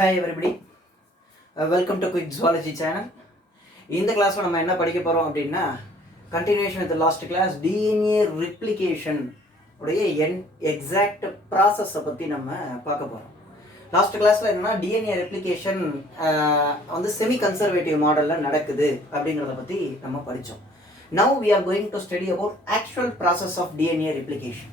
Hi everybody, welcome to Quick Zoology channel. இந்த கிளாஸ்ல நம்ம என்ன படிக்க போறோம் அப்படின்னா continuation with the last class DNA replication உடைய exact process பத்தி நம்ம பார்க்க போறோம். லாஸ்ட் கிளாஸ்ல என்னன்னா DNA replication வந்து செமி கன்சர்வேட்டிவ் மாடல்ல நடக்குது அப்படிங்கறத பத்தி நம்ம படிச்சோம். Now we are going to study about actual process of DNA replication.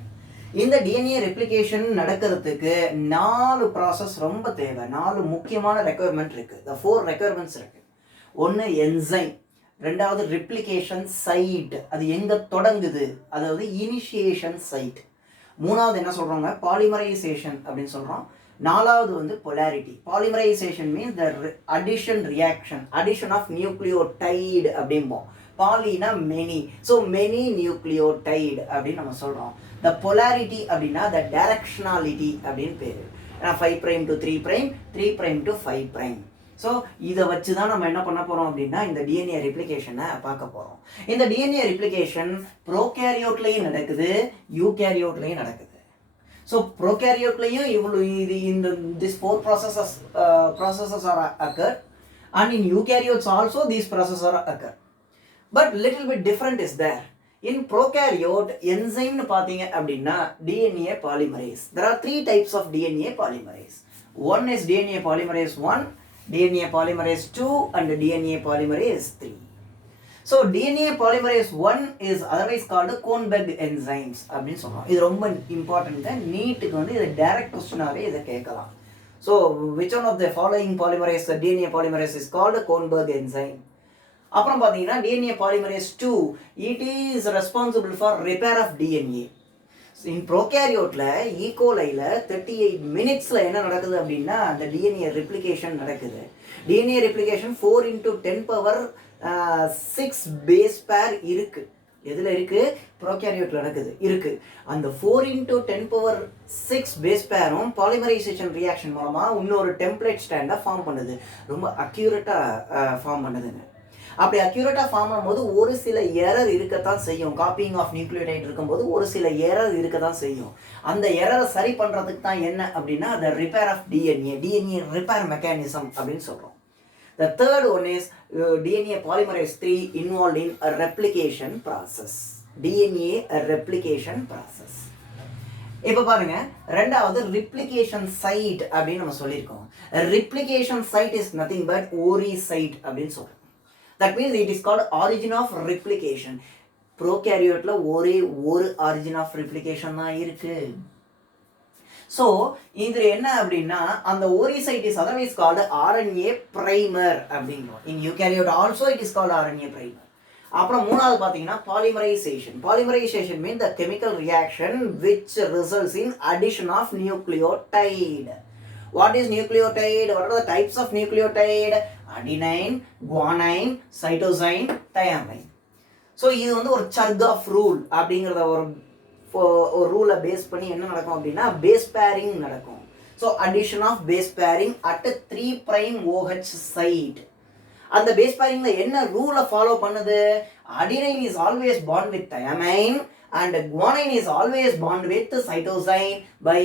இந்த டிஎன்ஏ ரெப்ளிகேஷன் நடக்கிறதுக்கு 4 ப்ராசஸ் ரொம்ப தேவை. 4 முக்கியமான ரெக்குயர்மெண்ட் இருக்குது. இந்த 4 ரெக்குயர்மெண்ட்ஸ் இருக்குது. ஒன்று என்சைம், ரெண்டாவது ரெப்ளிகேஷன் சைட், அது எங்கே தொடங்குது, அதாவது இனிஷியேஷன் சைட். மூணாவது என்ன சொல்கிறோங்க, பாலிமரைசேஷன் அப்படின்னு சொல்கிறோம். நாலாவது வந்து polarity. Polymerisation means the addition reaction, addition of nucleotide அப்படிம்போம். பாலினா மெனி, ஸோ மெனி நியூக்ளியோடைடு அப்படின்னு நம்ம சொல்கிறோம். த பொலாரிட்டி அப்படின்னா த டைரக்ஷனாலிட்டி அப்படின்னு பேர். ஏன்னா 5' to 3', 3' to 5'. ஸோ இதை வச்சு தான் நம்ம என்ன பண்ண போகிறோம் அப்படின்னா இந்த டிஎன்ஏ ரெப்ளிகேஷனை பார்க்க போகிறோம். இந்த டிஎன்ஏ ரெப்ளிகேஷன் ப்ரோகேரியோட்லேயும் நடக்குது, யூகேரியோட்லேயும் நடக்குது. ஸோ ப்ரோகேரியோட்லேயும் இவ்வளோ இந்த this 4 processes are occur, and in eukaryotes also these processes are occur. But little bit different is there. In prokaryote, enzyme பார்த்தீங்க அப்படின்னா DNA polymerase. There are 3 types of DNA polymerase. One is DNA polymerase 1, DNA polymerase 2, and DNA polymerase 3. So DNA polymerase 1 is otherwise called Kohnberg enzymes அப்படின்னு சொல்றோம். இது ரொம்ப important. நீட்டுக்கு வந்து இது direct கொஸ்டினாவே இதை கேட்கலாம். So which one of the following polymerase, DNA polymerase is called Kohnberg enzyme? அப்புறம் பார்த்தீங்கன்னா DNA polymerase 2, it is responsible for repair of DNA. In ப்ரோகேரியோட்டில் ஈகோலையில் 38 மினிட்ஸில் என்ன நடக்குது அப்படின்னா அந்த டிஎன்ஏ ரெப்ளிகேஷன் நடக்குது. டிஎன்ஏ ரெப்ளிகேஷன் 4 × 10⁶ பேஸ் பேர் இருக்குது. எதில் இருக்குது? ப்ரோகேரியோட்டில் நடக்குது இருக்குது. அந்த 4 × 10⁶ பேஸ் பேரும் பாலிமரைசேஷன் ரியாக்ஷன் மூலமாக இன்னொரு டெம்ப்ளேட் ஸ்டாண்டை ஃபார்ம் பண்ணுது. ரொம்ப அக்யூரேட்டாக ஃபார்ம் பண்ணுதுங்க. அப்படி அக்யூரேட்டாக ஃபார்ம் பண்ணும்போது ஒரு சில எரர் இருக்கத்தான் செய்யும். காப்பிங் ஆஃப் நியூக்ளியோடைட் இருக்கும்போது ஒரு சில எரர் இருக்க தான் செய்யும். அந்த எரரை சரி பண்ணுறதுக்கு தான் என்ன அப்படின்னா the repair of DNA repair mechanism அப்படின்னு சொல்கிறோம். The third one is DNA polymerase 3 involve in a replication process. DNA replication process. இப்போ பாருங்க, ரெண்டாவது ரிப்ளிகேஷன் சைட் அப்படின்னு நம்ம சொல்லியிருக்கோம். Replication site is nothing but ori site அப்படின்னு சொல்கிறோம். That means it is called origin of replication. Prokaryoteல ஒரே ஒரு origin of replication தான் இருக்கு. So இது என்ன அப்படின்னா அந்த oocyte is otherwise called RNA primer அப்படிங்கிறோம். In eukaryote also it is called RNA primer. அப்புறம் மூணாவது பார்த்தீங்கன்னா polymerization. Polymerization means the chemical reaction which results in addition of nucleotide. What is nucleotide? What are the types of nucleotide? Adenine, guanine, cytosine, thymine. So இது வந்து ஒரு சர்க் of rule அப்படிங்கிறத ஒரு ரூலை base பண்ணி என்ன நடக்கும் அப்படின்னா பேஸ் பேரிங் நடக்கும். So addition of base pairing at 3' OH side. அந்த பேஸ் பேரிங்கில் என்ன ரூலை ஃபாலோ பண்ணுது? Adenine is always bond with thymine and guanine is always bond with cytosine by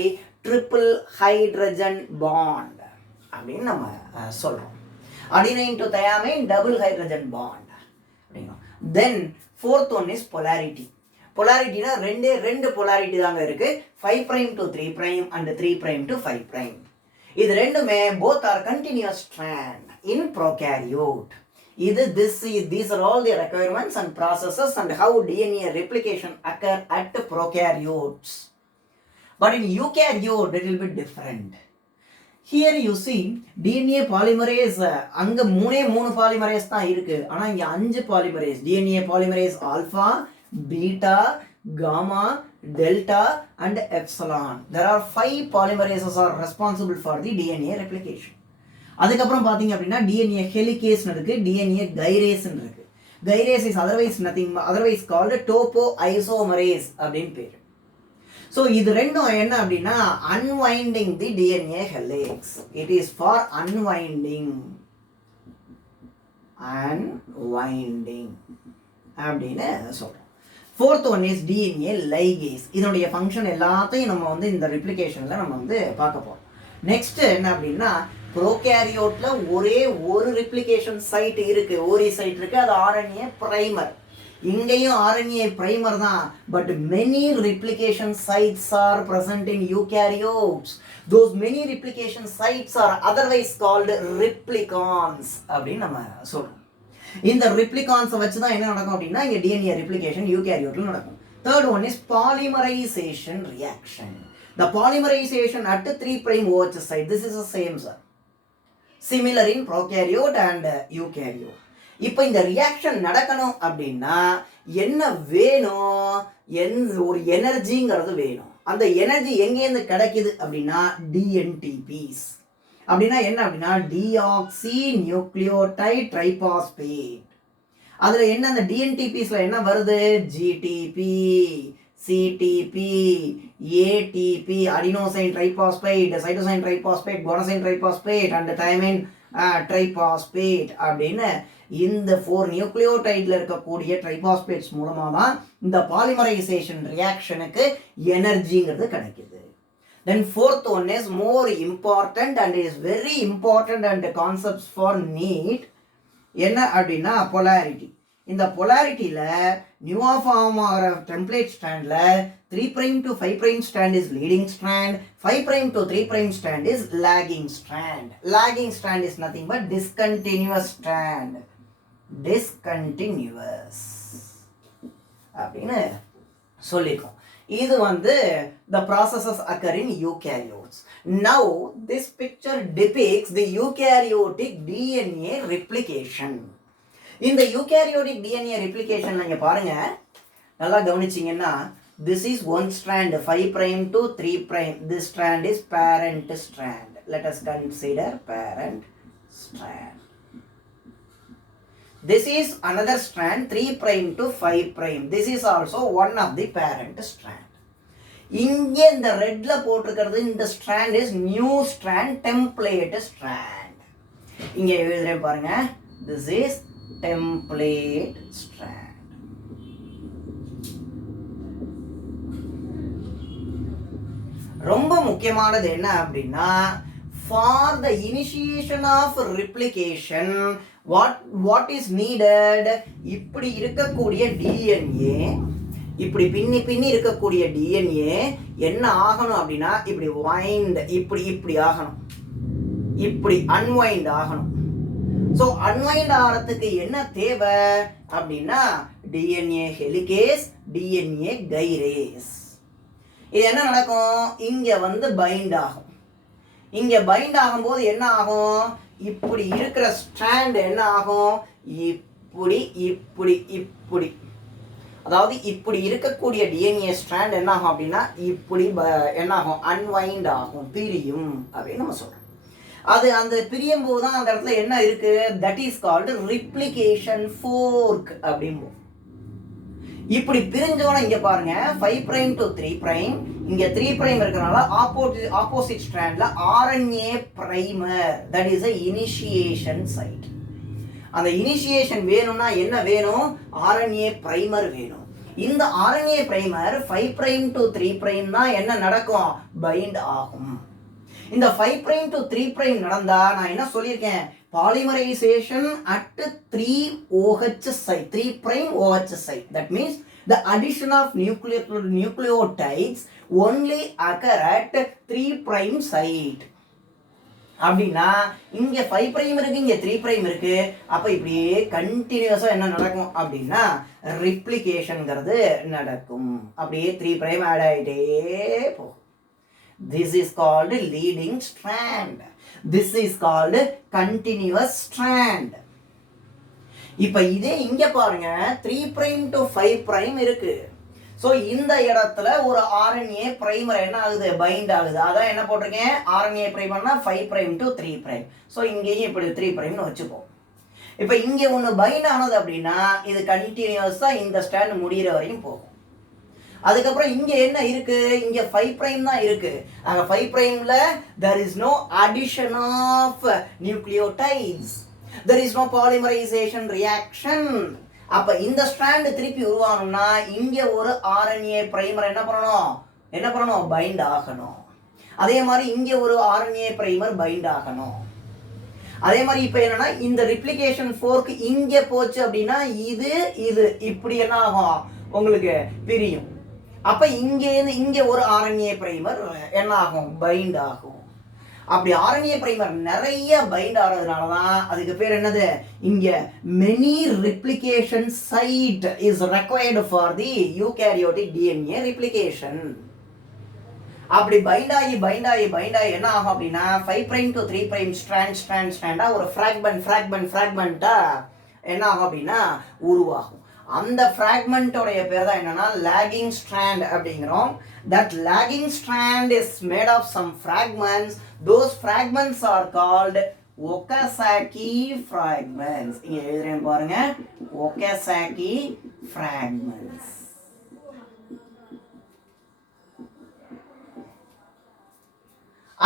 triple hydrogen bond அப்படின்னு நம்ம சொல்கிறோம். Adenine to thymine double hydrogen bond அப்படிங்கிறோம். Then fourth one is polarity. பொலாரிட்டினா ரெண்டு பொலாரிட்டி தாங்க இருக்குது. 5' to 3' and 3' to 5'. இது ரெண்டுமே both are continuous strand in prokaryote. These are all the requirements and processes and how DNA replication occur at prokaryotes. But in eukaryote it will be different. Here you see DNA polymerase அங்க மூணு polymerase தான் இருக்கு. ஆனா இங்க 5 polymerase. DNA polymerase alpha, beta, gamma, delta and epsilon. There are 5 polymerases are responsible for the DNA replication. அதுக்கப்புறம் பார்த்தீங்க அப்படின்னா DNA helicase இருக்கு, டிஎன்ஏ கைரேஸ் இருக்கு. கைரேஸ் இஸ் அதர்வைஸ் கால்டு டோப்போ ஐசோமரேஸ் அப்படின்னு பேர். ஸோ இது ரெண்டும் என்ன அப்படின்னா unwinding the DNA helix. It is for unwinding அப்படின்னு சொல்கிறோம். Fourth one is DNA ligase. இதனுடைய ஃபங்க்ஷன் எல்லாத்தையும் நம்ம வந்து இந்த ரெப்ளிகேஷனில் நம்ம வந்து பார்க்க போகிறோம். நெக்ஸ்ட் என்ன அப்படின்னா ப்ரோகேரியோட்ல ஒரே ஒரு ரெப்ளிகேஷன் சைட் இருக்கு, ஓரி சைட் இருக்கு, அது ஆர்என்ஏ பிரைமர். இங்கேயும் ஆர்என்ஏ பிரைமர் தான், but many replication sites are present in eukaryotes. Those many replication sites are otherwise called replicons அப்படின்னு நம்ம சொல்றோம். இந்த replicons வச்சு தான் என்ன நடக்கும் அப்படின்னா இங்க டிஎன்ஏ ரெப்ளிகேஷன் யூகேரியோட்ல நடக்கும். Third one is polymerization reaction. The polymerization at 3' OH site. This is the same, sir. Similar in prokaryote and eukaryote. இப்போ இந்த ரியாக்ஷன் நடக்கணும் அப்படின்னா என்ன வேணும், ஒரு எனர்ஜிங்கிறது வேணும். அந்த எனர்ஜி எங்கேருந்து கிடைக்குது அப்படின்னா டிஎன்டிபிஸ். அப்படின்னா என்ன அப்படின்னா டிஆக்சி நியூக்ளியோடைட் ட்ரைபாஸ்பேட். அதில் என்ன அந்த டிஎன்டிபிஸில் என்ன வருது, GDP, CDP, ATP, adenosine triphosphate, cytosine triphosphate, guanosine triphosphate and thymine triphosphate அப்படின்னு இந்த 4 நியூக்ளியோடைட்ல இருக்கக்கூடிய ட்ரைபாஸ்பேட்ஸ் மூலமா தான் இந்த பாலிமரைசேஷன் ரியாக்ஷனுக்கு எனர்ஜிங்கிறது கிடைக்குது. தென் fourth one is more important and is very important and concepts for need. என்ன அப்படின்னா polarity. இந்த பொலாரிட்டியில் நியூவா ஃபார்ம் ஆகிற template ஸ்ட்ராண்டில் 3' to 5' strand is leading strand, 5' to 3' strand is lagging strand. Lagging strand is nothing but discontinuous strand. Discontinuous அப்படின்னு சொல்லிக்கும். இது வந்து the processes occur in eukaryotes. Now this picture depicts the eukaryotic DNA replication. இந்த eukaryotic DNA replication நீங்க பாருங்க, நல்லா கவனிச்சீங்கன்னா this is one strand 5' to 3'. This strand is parent strand. Let us consider parent strand. This is another strand 3' to 5'. This is also one of the parent strand. இங்கே இந்த ரெட்ல போட்டிருக்கிறது இந்த strand is new strand, template strand. இங்கே எழுதுறேன் பாருங்க, this is template strand. ரொம்ப முக்கியமானது என்ன அப்படின்னா for the initiation of replication what is needed, இப்படி இருக்கக்கூடிய டிஎன்ஏ, இப்படி பின்னி இருக்கக்கூடிய டிஎன்ஏ என்ன ஆகணும் அப்படின்னா இப்படி வைண்ட், இப்படி ஆகணும், இப்படி அன்வைண்ட் ஆகணும். ஸோ அன்வைண்ட் ஆகிறதுக்கு என்ன தேவை அப்படின்னா டிஎன்ஏ ஹெலிகேஸ், டிஎன்ஏ கைரேஸ். இது என்ன நடக்கும், இங்கே வந்து பைண்ட் ஆகும். இங்கே பைண்ட் ஆகும்போது என்ன ஆகும், இப்படி இருக்கிற ஸ்ட்ராண்ட் என்ன ஆகும், இப்படி அதாவது இப்படி இருக்கக்கூடிய டிஎன்ஏ ஸ்ட்ராண்ட் என்ன ஆகும் அப்படின்னா இப்படி என்ன ஆகும், அன்வைண்ட் ஆகும், பிரியும் அப்படின்னு நம்ம சொல்கிறோம். அது அந்த பிரியும் போது தான் அந்த இடத்துல என்ன இருக்கு, that is called replication fork அப்படிம்போம். இப்படி பிரிஞ்சோன்னா இங்க பாருங்க 5' to 3', இங்க 3' இருக்கறனால ஆப்போசிட் ஸ்ட்ராண்ட்ல RNA primer, that is a initiation site. அந்த இனிஷியேஷன் வேணும்னா என்ன வேணும், ஆர்என்ஏ பிரைமர் வேணும். இந்த ஆர்என்ஏ பிரைமர் 5' to 3' தான் என்ன நடக்கும், பைண்ட் ஆகும். இந்த 5' to 3' நடந்தா நான் என்ன சொல்லியிருக்கேன், polymerization at 3OH site, 3' OH site. That means the addition of nucleotides only occur at 3' site. அப்படின்னா இங்க 5' இருக்கு, இங்க 3' இருக்கு. அப்ப இப்படியே கண்டினியூஸா என்ன நடக்கும் அப்படின்னா ரிப்ளிகேஷன்ங்கிறது நடக்கும். அப்படியே 3' ஆட் ஆயிட்டே போகும். This is called leading strand. This is called continuous strand. இப்ப இதே இங்க பாருங்க 3' to 5' இருக்கு. ஸோ இந்த இடத்துல ஒரு ஆர்என்ஏ பிரைமர் என்ன ஆகுது, பைண்ட் ஆகுது. அதான் என்ன போட்டிருக்கேன், ஆர்என்ஏ பிரைமர்னா 5' to 3'. ஸோ இங்கேயும் இப்படி 3'ன்னு வச்சுப்போம். இப்போ இங்கே ஒன்று பைண்ட் ஆனது அப்படின்னா இது கண்டினியூஸாக இந்த ஸ்டாண்ட் முடிகிற வரையும் போகும். அதுக்கப்புறம் இங்கே என்ன இருக்கு, இங்கே 5' தான் இருக்கு. அங்கே 5'ல there is no addition of nucleotides, there is no polymerization reaction. அப்ப இந்த ஸ்ட்ராண்ட் திருப்பி உருவாகணும்னா இங்க ஒரு ஆர்என்ஏ பிரைமர் என்ன பண்ணணும், பைண்ட் ஆகணும். அதே மாதிரி இங்க ஒரு ஆர்என்ஏ பிரைமர் பைண்ட் ஆகணும். அதே மாதிரி இப்போ என்னன்னா இந்த ரிப்ளிகேஷன் ஃபோர்க் இங்கே போச்சு அப்படின்னா இது இது இப்படி என்ன ஆகும் உங்களுக்கு பிரியும். அப்போ இங்கேருந்து இங்கே ஒரு ஆர்என்ஏ பிரைமர் என்ன ஆகும் பைண்ட் ஆகும். அப்படி ஆர்என்ஏ பிரைமர் நிறைய பைண்ட் ஆகிறதுனால தான் அதுக்கு பேர் என்னது இங்கே many replication site is required for the eukaryotic DNA replication. அப்படி பைண்ட் ஆகி என்ன ஆகும் அப்படின்னா 5' to 3' ஸ்ட்ராண்டா ஒரு ஃப்ராக்மெண்ட்டா என்ன ஆகும் அப்படின்னா உருவாகும். அந்த ஃப்ராக்மெண்ட்டோடைய பேர் தான் என்னன்னா லாகிங் ஸ்ட்ராண்ட் அப்படிங்கிறோம். That lagging strand is made of some fragments. Those fragments are called Okazaki fragments. இங்க எழுதுறேன் பாருங்க, ஒகாசாக்கி ஃப்ராக்மெண்ட்ஸ்.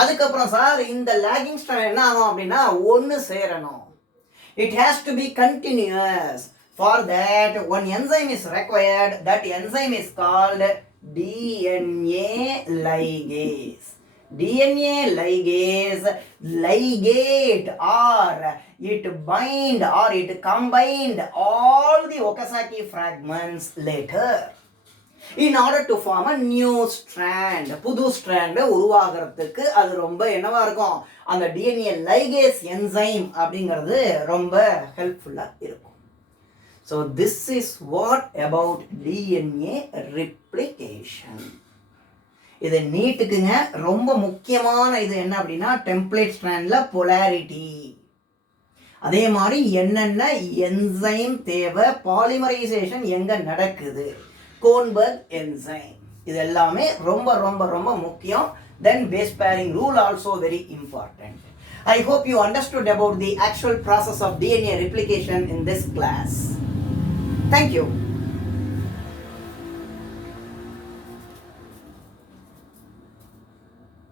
அதுக்கப்புறம் சார் இந்த லாகிங் ஸ்ட்ராண்ட் என்ன ஆகும் அப்படின்னா ஒன்று சேரணும். It has to be continuous. For that, one enzyme is required. That enzyme is called DNA ligase. DNA ligase ligate or it bind or it combined all the Okazaki fragments later in order to form a new strand. புது strand உருவாகிறதுக்கு அது ரொம்ப என்னவா இருக்கும், அந்த DNA ligase enzyme அப்படிங்கிறது ரொம்ப ஹெல்ப்ஃபுல்லாக இருக்கும். So this is what about DNA replication. இது நீட்டுக்குங்க ரொம்ப முக்கியமான இது என்ன அப்படின்னா டெம்ப்ளேட் ஸ்ட்ராண்டில் பொலாரிட்டி, அதே மாதிரி என்னென்ன என்சைம் தேவை, பாலிமரைசேஷன் எங்கே நடக்குது, கோன்பர்க் என்சைம், இது எல்லாமே ரொம்ப ரொம்ப ரொம்ப முக்கியம். Then base pairing rule also very important. I hope you understood about the actual process of DNA replication in this class. Thank you.